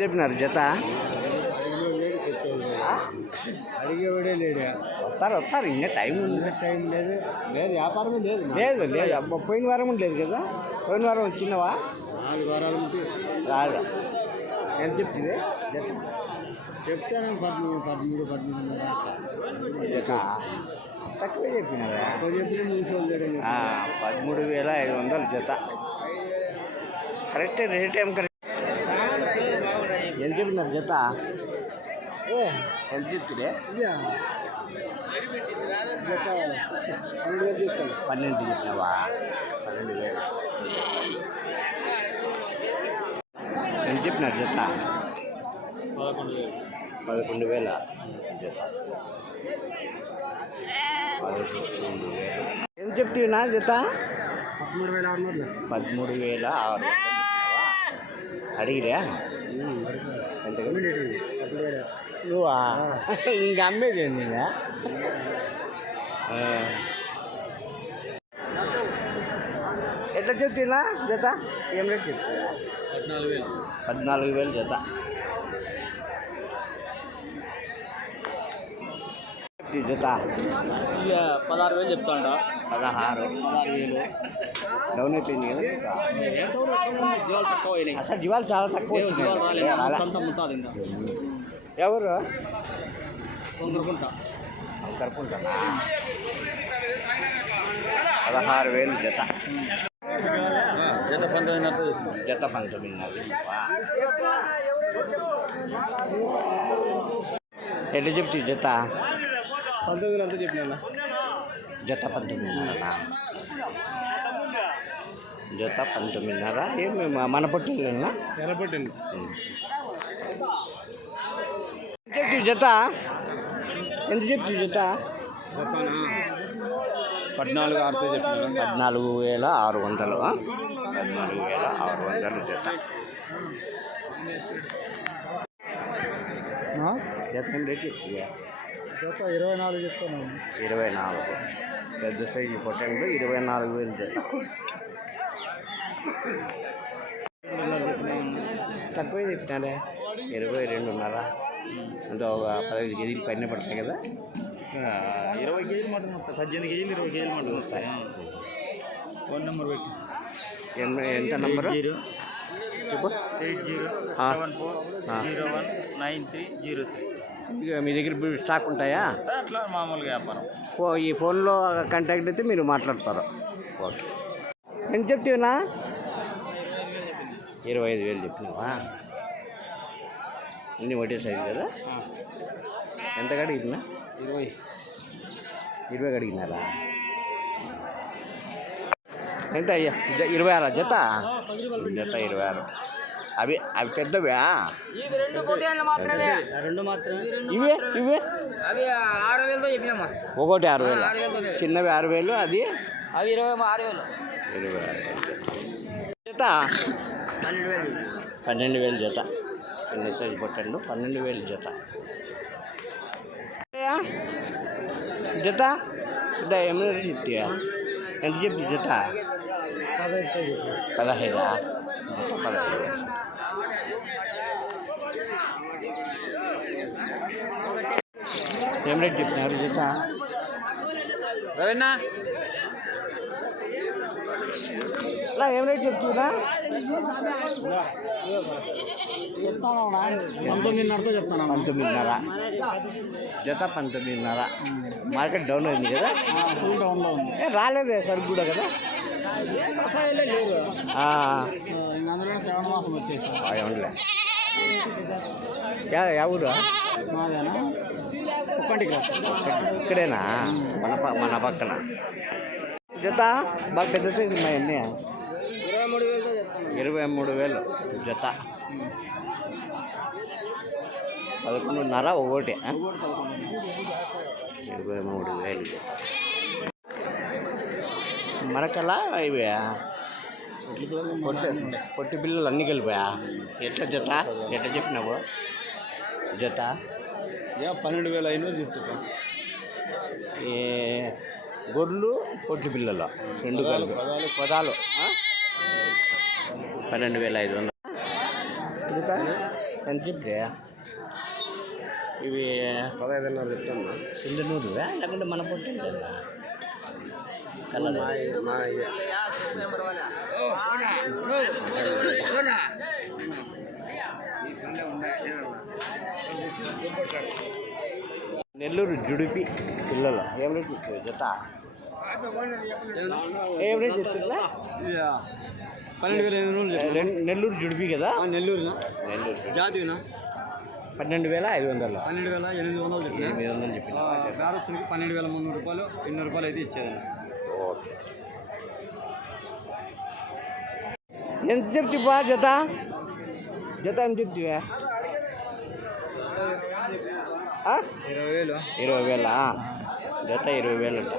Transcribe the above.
చెప్పినారు జత అడిగేవాడే లేడు. వస్తారు ఇంకా టైం ఉంది. టైం లేదు, వ్యాపారమే లేదు. లేదు అబ్బా, పోయిన వారం లేదు కదా. పోయిన వారం వచ్చినవా? 4 వారాల నుంచి రాదు. ఎంత చెప్తుంది జత? చెప్తాను 13 తక్కువే చెప్పినారా? చెప్పిన 13,500 జత. కరెక్టే, రేట్ ఏం కరెక్ట్. ఎంత చెప్పినారు జత? ఎంత చెప్తురే? జత 12,000 చెప్తాను. 12 చెప్పినావా? 12,000. ఎంత చెప్పినారు జత? 11,000 జత. 11,000. ఎంత చెప్తున్నా జత? 13,600. 13,600 అడిగిరా? ఎంత నువ్వా? ఇంకా అమ్మేది ఏంది? ఎట్లా చెప్తున్నా జత? ఏం రేట్ చెప్తున్నా? 14,000 జత. జత 16,000 చెప్తాండ. 16,000 డౌన్ అయిపోయింది కదా. జీవాలు తక్కువ అయినాయి. అసలు జీవాలు చాలా తక్కువ. ఎవరు? కొనుక్కుంటా. 16,000 జత. జత 19,500. జత 19,500. ఎట్లా చెప్తే జత? 19,500 చెప్పినా. జత 19,500. జత 19,500. ఏమి మన పొట్టిల్లేనా? ఎర్రపట్టింది. జత ఎంత చెప్తే జత? 14,600 చెప్పినా. 14,600. 14,600 జత. జత రేట్ చెప్తుందా? జత 24 చెప్తాను. 24. పెద్ద సైజు పొట్టంలో 24,000 జత. తక్కువ చెప్తానే. 22.5 అంటే ఒక 15 కేజీలు పైన పడతాయి కదా. 20 కేజీలు మటన్ వస్తాయి. 18 కేజీలు 20 కేజీలు మటన్ వస్తాయి. ఫోన్ నెంబర్ పెట్టి. ఎంత నెంబరు చెప్పు? 8074019303. ఇక మీ దగ్గర స్టాక్ ఉంటాయా? అట్లా మామూలుగా వ్యాపారం. ఈ ఫోన్లో కాంటాక్ట్ అయితే మీరు మాట్లాడతారు. ఓకే. ఎంత చెప్తున్నా? 25,000 చెప్పినావా? అన్నీ ఒకటే సైజు కదా. ఎంత అడిగినా? 20 అడిగినారా? ఎంత అయ్యా? 26 జత. జత 26. అవి పెద్దవా? రెండు మాత్రమే. ఇవే అవి 6,000 చెప్పినామా. ఒకటి 6,000. చిన్నవి 6,000. అది 26,000. 26,000 జత. 12,000 జత. చిన్న సైజు పొట్టండు 12,000 జత. జత ఏమైనా చెప్తా? ఎంత చెప్తి జత? 15. జత 15. ఏం రేట్ చెప్పినారు జత? రవీనా అలా ఏం రేట్ చెప్తున్నా? 19,500 చెప్తాను. 19,500 జత. 19,500. మార్కెట్ డౌన్ అయింది కదా. ఫుల్ డౌన్లో ఉంది. రాలేదే సరుకు కూడా కదా. అందులో శ్రావణ మాసం వచ్చేసి ఉండలే. ఎవరు? మాదేనా? ఇక్కడేనా? మన పక్కన. జత బాగా పెద్ద సైజు ఉన్నాయి అన్నీ. 23,000 జత. 11,500 ఒకటి. 23,000 జత. మరకలా ఇవి పొట్టి పిల్లలు అన్నీ కలిపాయా? ఎట్లా జత? ఎట్లా చెప్పినావు జత? 12,500 చెప్తా. ఈ గొర్రెలు పొట్టి పిల్లలు రెండు కలిపి పదాలు 12,500. ఇంకా ఎంత చెప్తే ఇవి 15,500 చెప్తాను. సింధనూరువా లేకుంటే మన పొట్టి కలర్ నెల్లూరు జుడిపి పిల్లలు ఏం రేట్ ఇస్తారు జత? ఏం రేట్ ఇస్తుందా? 12,500. నెల్లూరు జుడిపి కదా? నెల్లూరు నెల్లూరు జాతినా 12,500. 12,800 చెప్పిన. 800 చెప్పిన. పేరస్కి 12,300 రూపాయలు, 200 రూపాయలు అయితే ఇచ్చేది. ఓకే. ఎంత చెప్తివా జత? జత ఎంత చెప్తివా? 20,000. 20,000 జత 20,000 అంట.